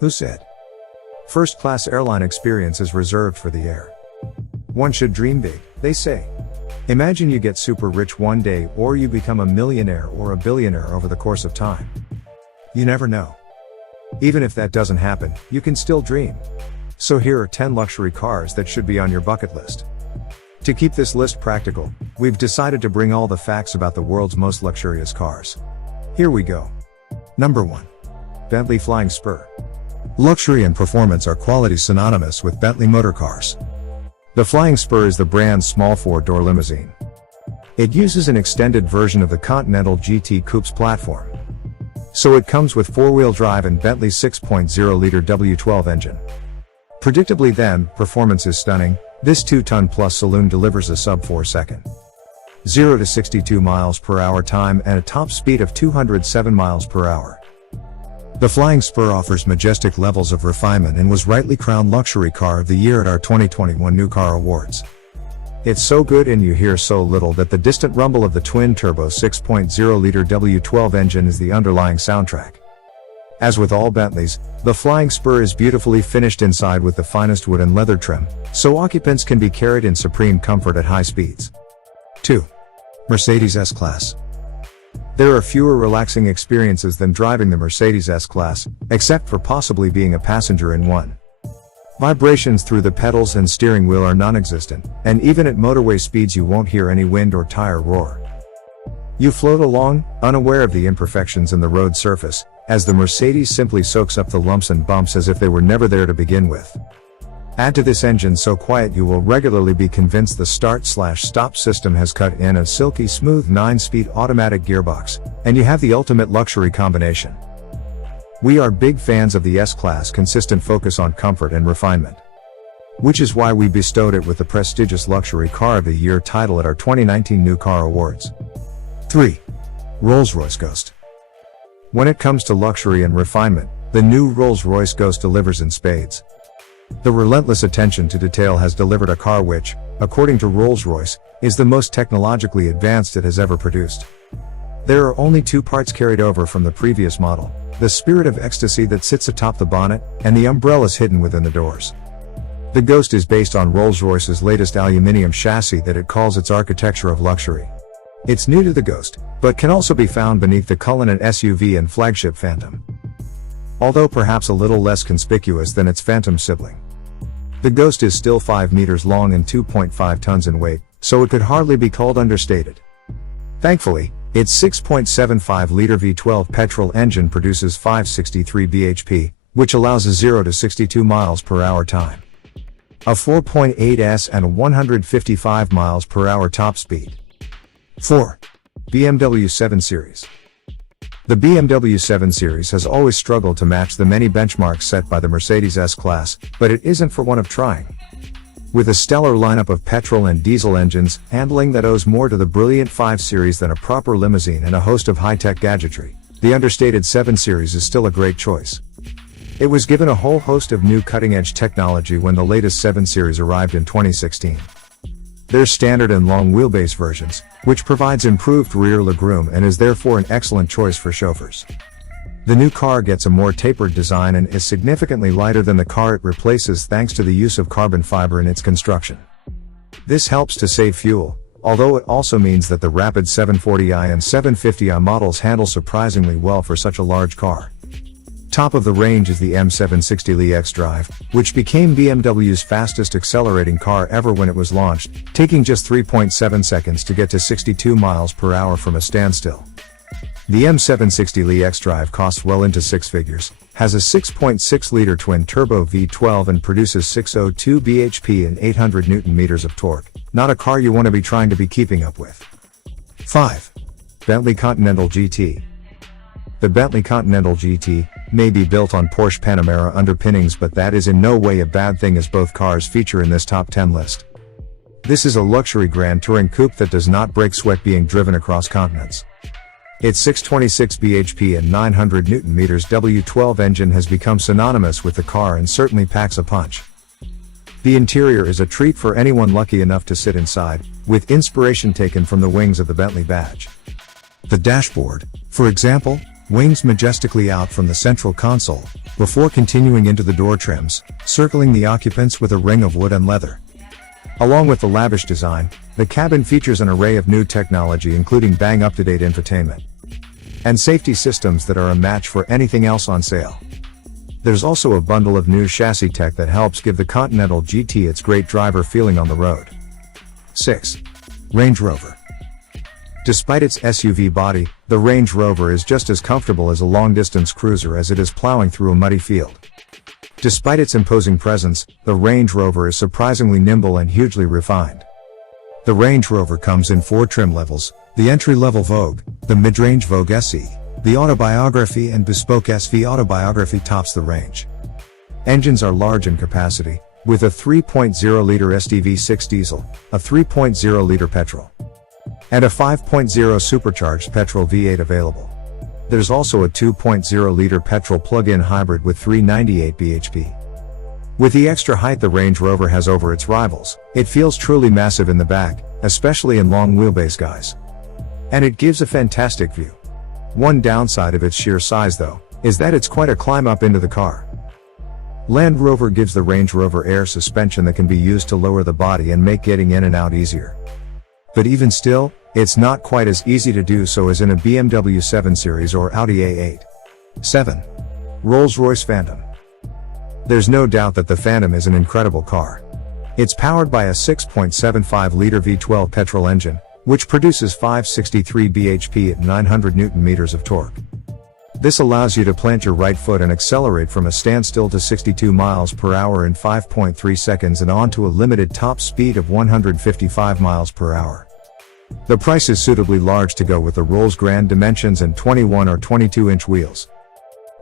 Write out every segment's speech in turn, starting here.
Who said? First-class airline experience is reserved for the air. One should dream big, they say. Imagine you get super rich one day, or you become a millionaire or a billionaire over the course of time. You never know. Even if that doesn't happen, you can still dream. So here are 10 luxury cars that should be on your bucket list. To keep this list practical, we've decided to bring all the facts about the world's most luxurious cars. Here we go. Number 1. Bentley Flying Spur. Luxury and performance are qualities synonymous with Bentley motor cars. The Flying Spur is the brand's small four-door limousine. It uses an extended version of the Continental GT Coupe's platform. So it comes with four-wheel drive and Bentley's 6.0-liter W12 engine. Predictably then, performance is stunning. This 2-ton plus saloon delivers a sub-4 second 0 to 62 miles per hour time and a top speed of 207 miles per hour. The Flying Spur offers majestic levels of refinement and was rightly crowned Luxury Car of the Year at our 2021 New Car Awards. It's so good and you hear so little that the distant rumble of the twin-turbo 6.0-liter W12 engine is the underlying soundtrack. As with all Bentleys, the Flying Spur is beautifully finished inside with the finest wood and leather trim, so occupants can be carried in supreme comfort at high speeds. 2. Mercedes S-Class. There are fewer relaxing experiences than driving the Mercedes S-Class, except for possibly being a passenger in one. Vibrations through the pedals and steering wheel are non-existent, and even at motorway speeds you won't hear any wind or tire roar. You float along, unaware of the imperfections in the road surface, as the Mercedes simply soaks up the lumps and bumps as if they were never there to begin with. Add to this engine so quiet you will regularly be convinced the start/stop system has cut in a silky smooth 9-speed automatic gearbox, and you have the ultimate luxury combination. We are big fans of the S-Class consistent focus on comfort and refinement. Which is why we bestowed it with the prestigious Luxury Car of the Year title at our 2019 New Car Awards. 3. Rolls-Royce Ghost. When it comes to luxury and refinement, the new Rolls-Royce Ghost delivers in spades. The relentless attention to detail has delivered a car which, according to Rolls-Royce, is the most technologically advanced it has ever produced. There are only 2 parts carried over from the previous model: the Spirit of Ecstasy that sits atop the bonnet, and the umbrellas hidden within the doors. The Ghost is based on Rolls-Royce's latest aluminium chassis that it calls its architecture of luxury. It's new to the Ghost, but can also be found beneath the Cullinan SUV and flagship Phantom. Although perhaps a little less conspicuous than its Phantom sibling. The Ghost is still 5 meters long and 2.5 tons in weight, so it could hardly be called understated. Thankfully, its 6.75-liter V12 petrol engine produces 563 bhp, which allows a 0 to 62 miles per hour time. A 4.8s and 155 miles per hour top speed. 4. BMW 7 Series. The BMW 7 Series has always struggled to match the many benchmarks set by the Mercedes S-Class, but it isn't for want of trying. With a stellar lineup of petrol and diesel engines, handling that owes more to the brilliant 5 Series than a proper limousine and a host of high-tech gadgetry, the understated 7 Series is still a great choice. It was given a whole host of new cutting-edge technology when the latest 7 Series arrived in 2016. There's standard and long wheelbase versions, which provides improved rear legroom and is therefore an excellent choice for chauffeurs. The new car gets a more tapered design and is significantly lighter than the car it replaces thanks to the use of carbon fiber in its construction. This helps to save fuel, although it also means that the Rapid 740i and 750i models handle surprisingly well for such a large car. Top of the range is the M760li xDrive, which became BMW's fastest accelerating car ever when it was launched, taking just 3.7 seconds to get to 62 miles per hour from a standstill. The M760li xDrive costs well into 6 figures, has a 6.6-liter twin-turbo V12 and produces 602 bhp and 800 Nm of torque, not a car you want to be trying to be keeping up with. 5. Bentley Continental GT. The Bentley Continental GT may be built on Porsche Panamera underpinnings, but that is in no way a bad thing as both cars feature in this top 10 list. This is a luxury grand touring coupe that does not break sweat being driven across continents. Its 626 bhp and 900 Nm W12 engine has become synonymous with the car and certainly packs a punch. The interior is a treat for anyone lucky enough to sit inside, with inspiration taken from the wings of the Bentley badge. The dashboard, for example, wings majestically out from the central console, before continuing into the door trims, circling the occupants with a ring of wood and leather. Along with the lavish design, the cabin features an array of new technology including bang up-to-date infotainment and safety systems that are a match for anything else on sale. There's also a bundle of new chassis tech that helps give the Continental GT its great driver feeling on the road. 6. Range Rover. Despite its SUV body, the Range Rover is just as comfortable as a long-distance cruiser as it is plowing through a muddy field. Despite its imposing presence, the Range Rover is surprisingly nimble and hugely refined. The Range Rover comes in 4 trim levels: the entry-level Vogue, the mid-range Vogue SE, the Autobiography, and Bespoke SV. Autobiography tops the range. Engines are large in capacity, with a 3.0-liter SDV6 diesel, a 3.0-liter petrol, and a 5.0 supercharged petrol V8 available. There's also a 2.0-liter petrol plug-in hybrid with 398 bhp. With the extra height the Range Rover has over its rivals, it feels truly massive in the back, especially in long wheelbase guys. And it gives a fantastic view. One downside of its sheer size though, is that it's quite a climb up into the car. Land Rover gives the Range Rover air suspension that can be used to lower the body and make getting in and out easier. But even still, it's not quite as easy to do so as in a BMW 7 Series or Audi A8. 7. Rolls-Royce Phantom. There's no doubt that the Phantom is an incredible car. It's powered by a 6.75-liter V12 petrol engine, which produces 563 bhp at 900 Nm of torque. This allows you to plant your right foot and accelerate from a standstill to 62 miles per hour in 5.3 seconds and onto a limited top speed of 155 miles per hour. The price is suitably large to go with the Rolls Grand dimensions and 21 or 22-inch wheels,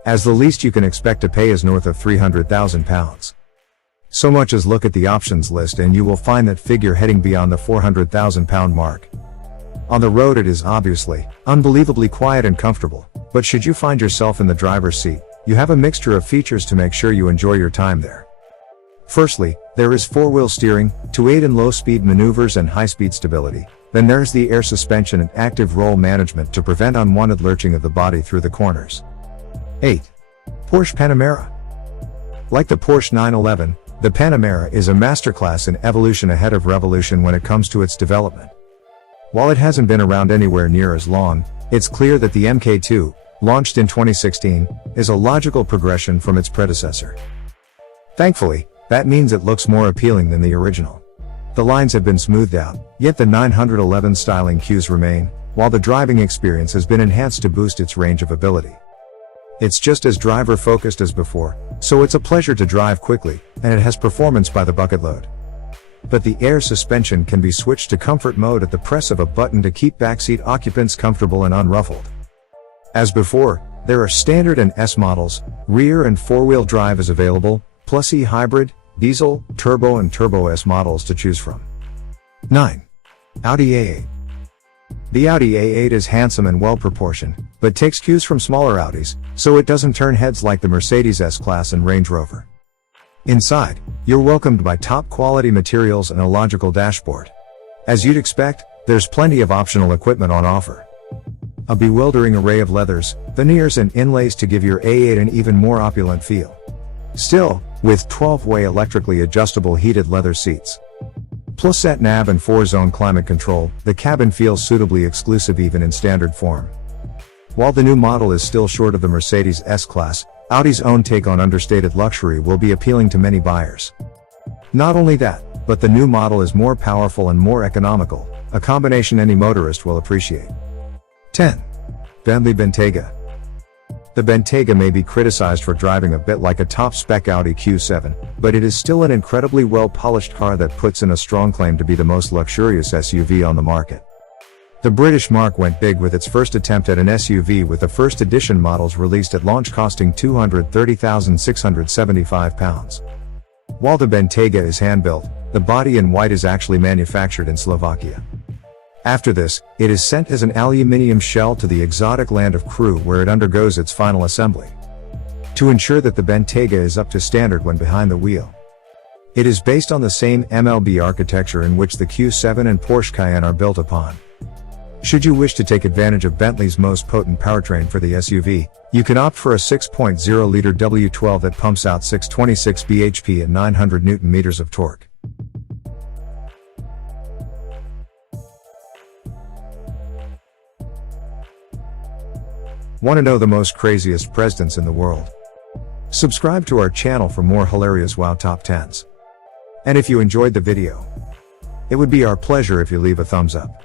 as the least you can expect to pay is north of £300,000. So much as look at the options list and you will find that figure heading beyond the £400,000 mark. On the road it is obviously unbelievably quiet and comfortable, but should you find yourself in the driver's seat, you have a mixture of features to make sure you enjoy your time there. Firstly, there is 4-wheel steering, to aid in low-speed maneuvers and high-speed stability. Then there's the air suspension and active roll management to prevent unwanted lurching of the body through the corners. 8. Porsche Panamera. Like the Porsche 911, the Panamera is a masterclass in evolution ahead of revolution when it comes to its development. While it hasn't been around anywhere near as long, it's clear that the MK2, launched in 2016, is a logical progression from its predecessor. Thankfully, that means it looks more appealing than the original. The lines have been smoothed out, yet the 911 styling cues remain, while the driving experience has been enhanced to boost its range of ability. It's just as driver-focused as before, so it's a pleasure to drive quickly, and it has performance by the bucket load. But the air suspension can be switched to comfort mode at the press of a button to keep backseat occupants comfortable and unruffled. As before, there are standard and S models, rear and four-wheel drive is available, plus e-hybrid, diesel, turbo and Turbo S models to choose from. 9. Audi A8. The Audi A8 is handsome and well-proportioned, but takes cues from smaller Audis, so it doesn't turn heads like the Mercedes S-Class and Range Rover. Inside, you're welcomed by top-quality materials and a logical dashboard. As you'd expect, there's plenty of optional equipment on offer. A bewildering array of leathers, veneers and inlays to give your A8 an even more opulent feel. Still, with 12-way electrically adjustable heated leather seats. Plus sat-nav and 4-zone climate control, the cabin feels suitably exclusive even in standard form. While the new model is still short of the Mercedes S-Class, Audi's own take on understated luxury will be appealing to many buyers. Not only that, but the new model is more powerful and more economical, a combination any motorist will appreciate. 10. Bentley Bentayga. The Bentayga may be criticized for driving a bit like a top-spec Audi Q7, but it is still an incredibly well-polished car that puts in a strong claim to be the most luxurious SUV on the market. The British marque went big with its first attempt at an SUV, with the first edition models released at launch costing £230,675. While the Bentayga is hand-built, the body in white is actually manufactured in Slovakia. After this, it is sent as an aluminium shell to the exotic land of Crewe, where it undergoes its final assembly to ensure that the Bentayga is up to standard when behind the wheel. It is based on the same MLB architecture in which the Q7 and Porsche Cayenne are built upon. Should you wish to take advantage of Bentley's most potent powertrain for the SUV, you can opt for a 6.0-liter W12 that pumps out 626 bhp and 900 Nm of torque. Want to know the most craziest presidents in the world? Subscribe to our channel for more hilarious Wow Top 10s. And if you enjoyed the video, it would be our pleasure if you leave a thumbs up.